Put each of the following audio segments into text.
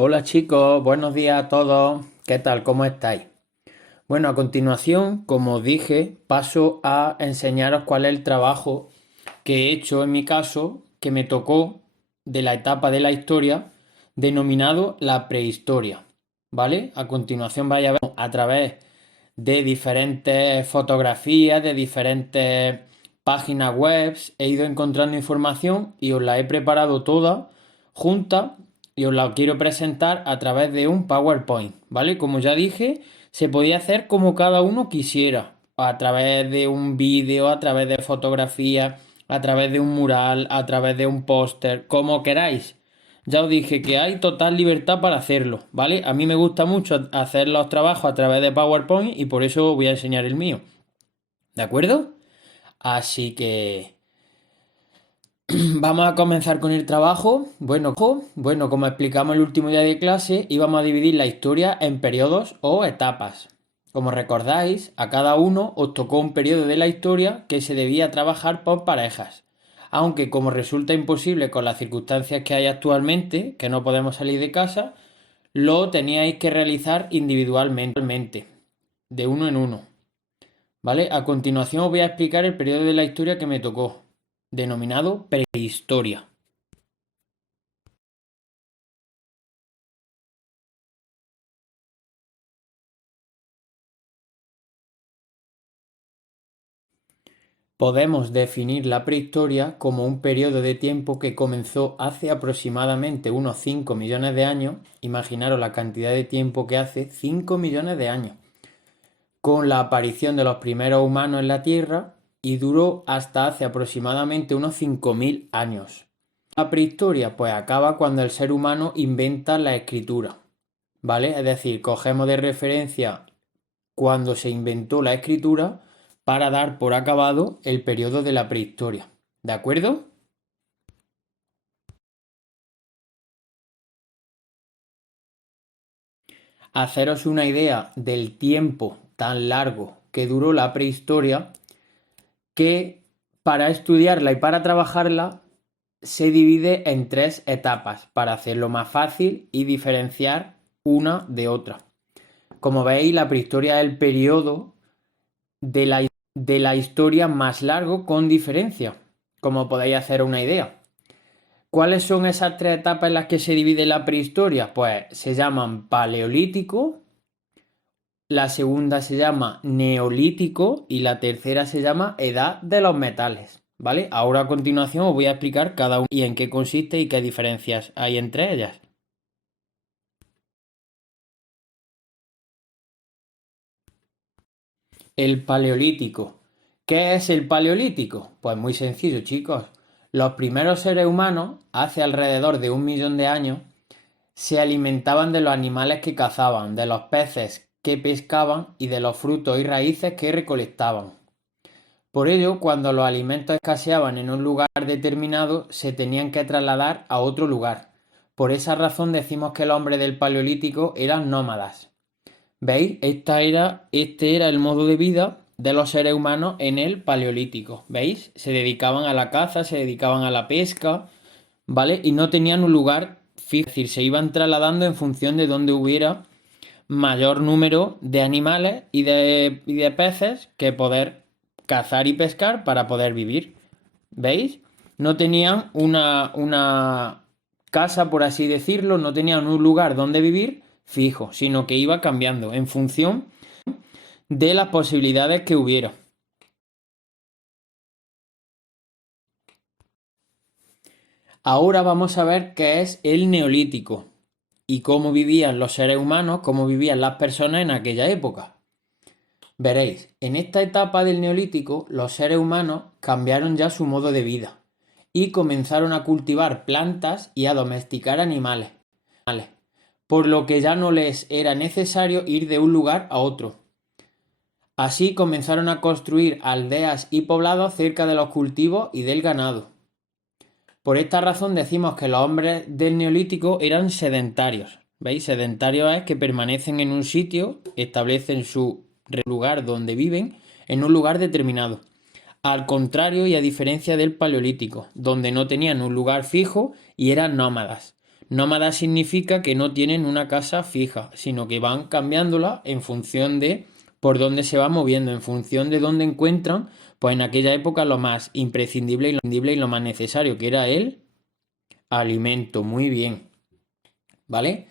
Hola chicos, buenos días a todos. ¿Qué tal? ¿Cómo estáis? Bueno, a continuación, como os dije, paso a enseñaros cuál es el trabajo que he hecho en mi caso, que me tocó de la etapa de la historia, denominado la prehistoria. ¿Vale? A continuación vais a ver a través de diferentes fotografías, de diferentes páginas web, he ido encontrando información y os la he preparado toda junta y os la quiero presentar a través de un PowerPoint, ¿vale? Como ya dije, se podía hacer como cada uno quisiera, a través de un vídeo, a través de fotografías, a través de un mural, a través de un póster, como queráis. Ya os dije que hay total libertad para hacerlo, ¿vale? A mí me gusta mucho hacer los trabajos a través de PowerPoint y por eso voy a enseñar el mío, ¿de acuerdo? Así que vamos a comenzar con el trabajo. Bueno, como explicamos el último día de clase, íbamos a dividir la historia en periodos o etapas. Como recordáis, a cada uno os tocó un periodo de la historia que se debía trabajar por parejas. Aunque como resulta imposible con las circunstancias que hay actualmente, que no podemos salir de casa, lo teníais que realizar individualmente, de uno en uno. ¿Vale? A continuación os voy a explicar el periodo de la historia que me tocó, denominado prehistoria. Podemos definir la prehistoria como un periodo de tiempo que comenzó hace aproximadamente unos 5 millones de años. Imaginaros la cantidad de tiempo que hace 5 millones de años, con la aparición de los primeros humanos en la Tierra y duró hasta hace aproximadamente unos 5.000 años. La prehistoria pues acaba cuando el ser humano inventa la escritura, ¿vale? Es decir, cogemos de referencia cuando se inventó la escritura para dar por acabado el periodo de la prehistoria. ¿De acuerdo? Haceros una idea del tiempo tan largo que duró la prehistoria, que para estudiarla y para trabajarla se divide en 3 etapas para hacerlo más fácil y diferenciar una de otra. Como veis, la prehistoria es el periodo de la historia más largo con diferencia, como podéis hacer una idea. ¿Cuáles son esas 3 etapas en las que se divide la prehistoria? Pues se llaman paleolítico, la segunda se llama neolítico y la tercera se llama edad de los metales. ¿Vale? Ahora a continuación os voy a explicar cada una y en qué consiste y qué diferencias hay entre ellas. El paleolítico. ¿Qué es el paleolítico? Pues muy sencillo, chicos. Los primeros seres humanos, hace alrededor de 1 millón de años, se alimentaban de los animales que cazaban, de los peces que pescaban y de los frutos y raíces que recolectaban. Por ello, cuando los alimentos escaseaban en un lugar determinado, se tenían que trasladar a otro lugar. Por esa razón decimos que el hombre del Paleolítico eran nómadas. ¿Veis? Este era el modo de vida de los seres humanos en el Paleolítico. ¿Veis? Se dedicaban a la caza, se dedicaban a la pesca, ¿vale? Y no tenían un lugar fijo, es decir, se iban trasladando en función de donde hubiera mayor número de animales y de peces que poder cazar y pescar para poder vivir. ¿Veis? No tenían una casa, por así decirlo, no tenían un lugar donde vivir fijo, sino que iba cambiando en función de las posibilidades que hubiera. Ahora vamos a ver qué es el neolítico y cómo vivían los seres humanos, cómo vivían las personas en aquella época. Veréis, en esta etapa del neolítico los seres humanos cambiaron ya su modo de vida y comenzaron a cultivar plantas y a domesticar animales, por lo que ya no les era necesario ir de un lugar a otro. Así comenzaron a construir aldeas y poblados cerca de los cultivos y del ganado. Por esta razón decimos que los hombres del neolítico eran sedentarios. ¿Veis? Sedentarios es que permanecen en un sitio, establecen su lugar donde viven en un lugar determinado. Al contrario y a diferencia del paleolítico, donde no tenían un lugar fijo y eran nómadas. Nómada significa que no tienen una casa fija, sino que van cambiándola en función de por dónde se va moviendo, en función de dónde encuentran, pues en aquella época lo más imprescindible y lo más necesario, que era el alimento. Muy bien, ¿vale?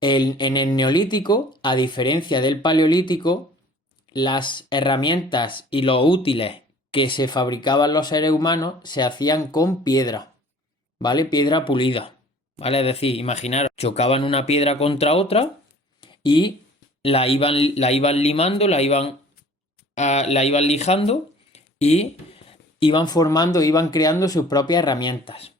En el Neolítico, a diferencia del Paleolítico, las herramientas y los útiles que se fabricaban los seres humanos se hacían con piedra, ¿vale? Piedra pulida, ¿vale? Es decir, imaginaros, chocaban una piedra contra otra y la iban limando, la iban lijando y iban creando sus propias herramientas.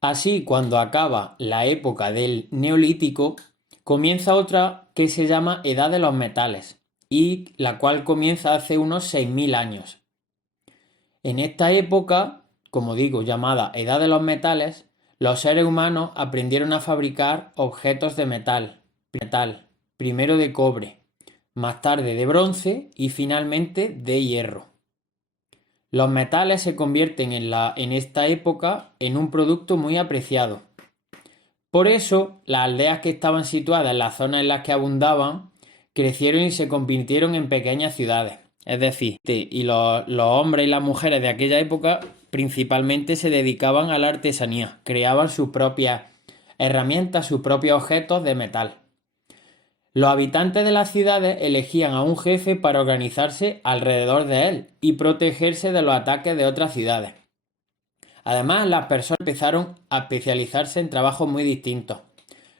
Así, cuando acaba la época del Neolítico, comienza otra que se llama Edad de los Metales, y la cual comienza hace unos 6.000 años. En esta época, como digo, llamada Edad de los Metales, los seres humanos aprendieron a fabricar objetos de metal, primero de cobre, más tarde de bronce y finalmente de hierro. Los metales se convierten en esta época en un producto muy apreciado. Por eso, las aldeas que estaban situadas en las zonas en las que abundaban crecieron y se convirtieron en pequeñas ciudades. Es decir, y los hombres y las mujeres de aquella época principalmente se dedicaban a la artesanía, creaban sus propias herramientas, sus propios objetos de metal. Los habitantes de las ciudades elegían a un jefe para organizarse alrededor de él y protegerse de los ataques de otras ciudades. Además, las personas empezaron a especializarse en trabajos muy distintos.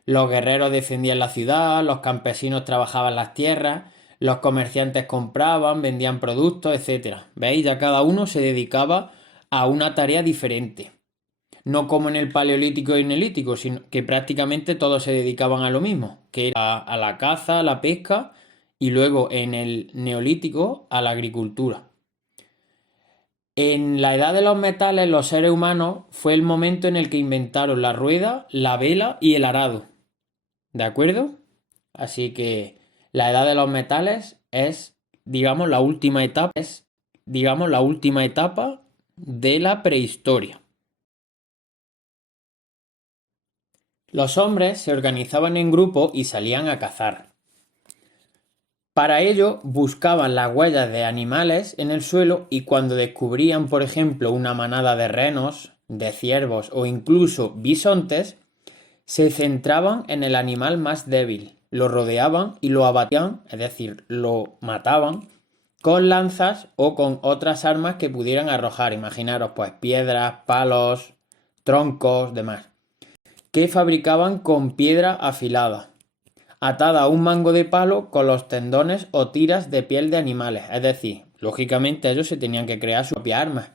Los guerreros defendían la ciudad, los campesinos trabajaban las tierras, los comerciantes compraban, vendían productos, etc. ¿Veis? Ya cada uno se dedicaba a una tarea diferente. No como en el Paleolítico y Neolítico, sino que prácticamente todos se dedicaban a lo mismo, que era a la caza, a la pesca y luego en el Neolítico a la agricultura. En la edad de los metales, los seres humanos fue el momento en el que inventaron la rueda, la vela y el arado. ¿De acuerdo? Así que la edad de los metales es, digamos, la última etapa de la prehistoria. Los hombres se organizaban en grupo y salían a cazar. Para ello buscaban las huellas de animales en el suelo y cuando descubrían, por ejemplo, una manada de renos, de ciervos o incluso bisontes, se centraban en el animal más débil, lo rodeaban y lo abatían, es decir, lo mataban, con lanzas o con otras armas que pudieran arrojar. Imaginaros, pues, piedras, palos, troncos, demás, que fabricaban con piedra afilada, atada a un mango de palo con los tendones o tiras de piel de animales. Es decir, lógicamente ellos se tenían que crear sus propias armas.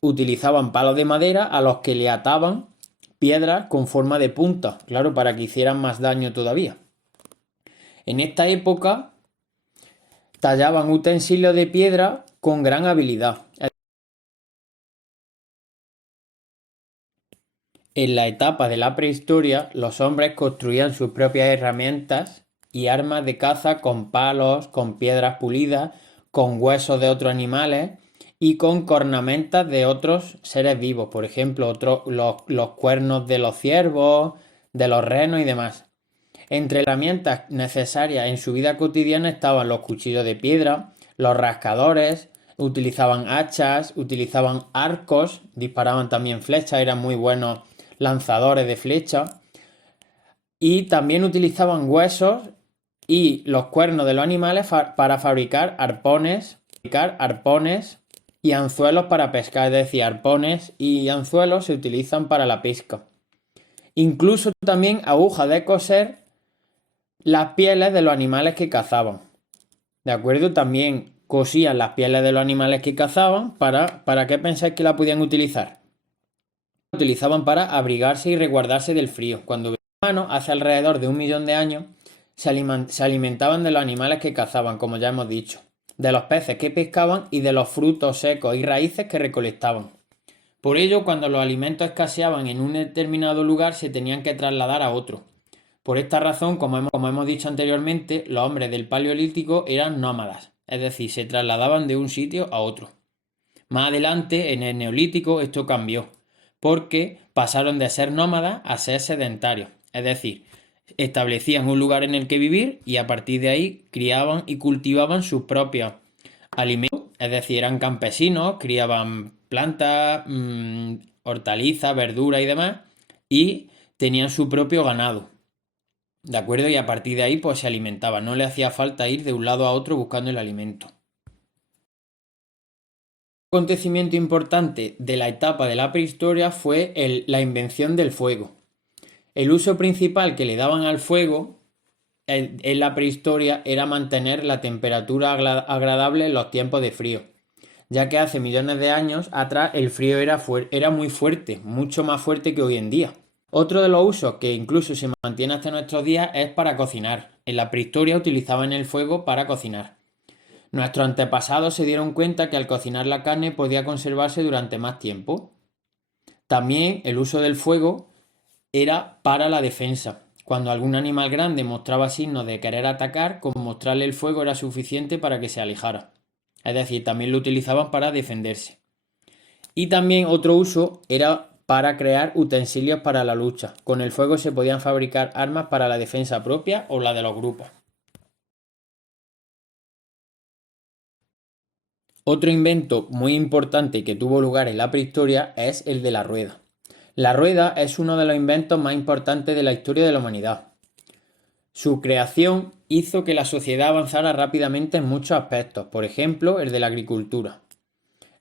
Utilizaban palos de madera a los que le ataban piedras con forma de punta, claro, para que hicieran más daño todavía. En esta época tallaban utensilios de piedra con gran habilidad. En la etapa de la prehistoria, los hombres construían sus propias herramientas y armas de caza con palos, con piedras pulidas, con huesos de otros animales y con cornamentas de otros seres vivos, por ejemplo, los cuernos de los ciervos, de los renos y demás. Entre las herramientas necesarias en su vida cotidiana estaban los cuchillos de piedra, los rascadores, utilizaban hachas, utilizaban arcos, disparaban también flechas, eran muy buenos lanzadores de flechas, y también utilizaban huesos y los cuernos de los animales para fabricar arpones y anzuelos para pescar. Es decir, arpones y anzuelos se utilizan para la pesca. Incluso también agujas de coser las pieles de los animales que cazaban. ¿De acuerdo? También cosían las pieles de los animales que cazaban. ¿Para qué pensáis que la podían utilizar? Utilizaban para abrigarse y resguardarse del frío. Cuando los humanos, hace alrededor de 1 millón de años, se alimentaban de los animales que cazaban, como ya hemos dicho, de los peces que pescaban y de los frutos secos y raíces que recolectaban. Por ello, cuando los alimentos escaseaban en un determinado lugar, se tenían que trasladar a otro. Por esta razón, como hemos dicho anteriormente, los hombres del Paleolítico eran nómadas, es decir, se trasladaban de un sitio a otro. Más adelante, en el Neolítico, esto cambió, porque pasaron de ser nómadas a ser sedentarios. Es decir, establecían un lugar en el que vivir y a partir de ahí criaban y cultivaban sus propios alimentos. Es decir, eran campesinos, criaban plantas, hortalizas, verduras y demás, y tenían su propio ganado. ¿De acuerdo? Y a partir de ahí, pues se alimentaban. No le hacía falta ir de un lado a otro buscando el alimento. Un acontecimiento importante de la etapa de la prehistoria fue la invención del fuego. El uso principal que le daban al fuego en la prehistoria era mantener la temperatura agradable en los tiempos de frío, ya que hace millones de años atrás el frío era muy fuerte, mucho más fuerte que hoy en día. Otro de los usos que incluso se mantiene hasta nuestros días es para cocinar. En la prehistoria utilizaban el fuego para cocinar. Nuestros antepasados se dieron cuenta que al cocinar la carne podía conservarse durante más tiempo. También el uso del fuego era para la defensa. Cuando algún animal grande mostraba signos de querer atacar, con mostrarle el fuego era suficiente para que se alejara. Es decir, también lo utilizaban para defenderse. Y también otro uso era para crear utensilios para la lucha. Con el fuego se podían fabricar armas para la defensa propia o la de los grupos. Otro invento muy importante que tuvo lugar en la prehistoria es el de la rueda. La rueda es uno de los inventos más importantes de la historia de la humanidad. Su creación hizo que la sociedad avanzara rápidamente en muchos aspectos, por ejemplo, el de la agricultura.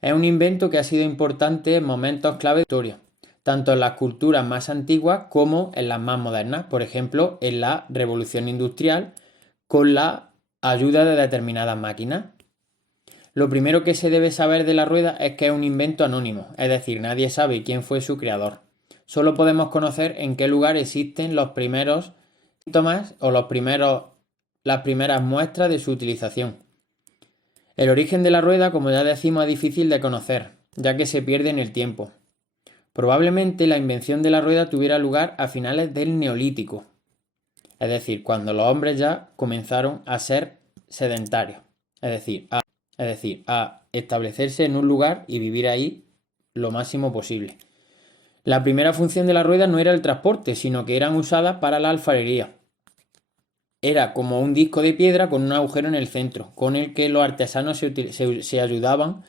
Es un invento que ha sido importante en momentos clave de la historia, tanto en las culturas más antiguas como en las más modernas, por ejemplo, en la Revolución Industrial, con la ayuda de determinadas máquinas. Lo primero que se debe saber de la rueda es que es un invento anónimo, es decir, nadie sabe quién fue su creador. Solo podemos conocer en qué lugar existen los primeros síntomas o las primeras muestras de su utilización. El origen de la rueda, como ya decimos, es difícil de conocer, ya que se pierde en el tiempo. Probablemente la invención de la rueda tuviera lugar a finales del Neolítico, es decir, cuando los hombres ya comenzaron a ser sedentarios, es decir, a establecerse en un lugar y vivir ahí lo máximo posible. La primera función de la rueda no era el transporte, sino que eran usadas para la alfarería. Era como un disco de piedra con un agujero en el centro, con el que los artesanos se ayudaban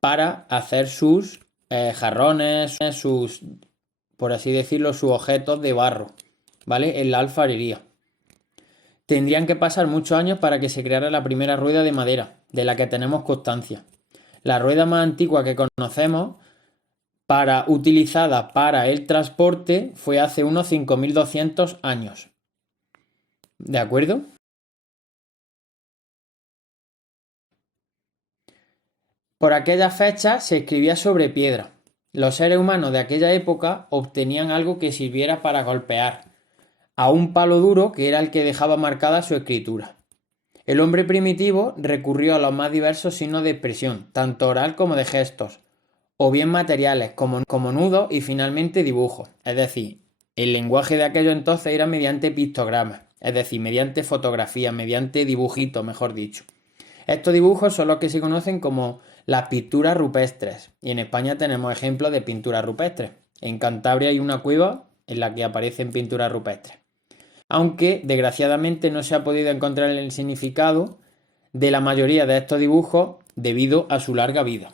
para hacer sus jarrones, por así decirlo, sus objetos de barro, ¿vale? En la alfarería. Tendrían que pasar muchos años para que se creara la primera rueda de madera, de la que tenemos constancia. La rueda más antigua que conocemos utilizada para el transporte fue hace unos 5200 años. ¿De acuerdo? Por aquellas fechas se escribía sobre piedra. Los seres humanos de aquella época obtenían algo que sirviera para golpear a un palo duro que era el que dejaba marcada su escritura. El hombre primitivo recurrió a los más diversos signos de expresión, tanto oral como de gestos, o bien materiales como nudos y finalmente dibujos. Es decir, el lenguaje de aquello entonces era mediante pictogramas, es decir, mediante fotografías, mediante dibujitos, mejor dicho. Estos dibujos son los que se conocen como las pinturas rupestres, y en España tenemos ejemplos de pinturas rupestres. En Cantabria hay una cueva en la que aparecen pinturas rupestres. Aunque desgraciadamente no se ha podido encontrar el significado de la mayoría de estos dibujos debido a su larga vida.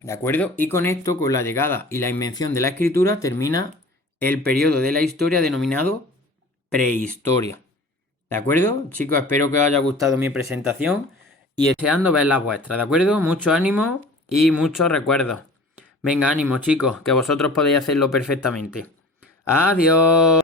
¿De acuerdo? Y con esto, con la llegada y la invención de la escritura, termina el periodo de la historia denominado prehistoria. ¿De acuerdo? Chicos, espero que os haya gustado mi presentación y deseando ver las vuestras, ¿de acuerdo? Mucho ánimo y muchos recuerdos. Venga, ánimo, chicos, que vosotros podéis hacerlo perfectamente. Adiós.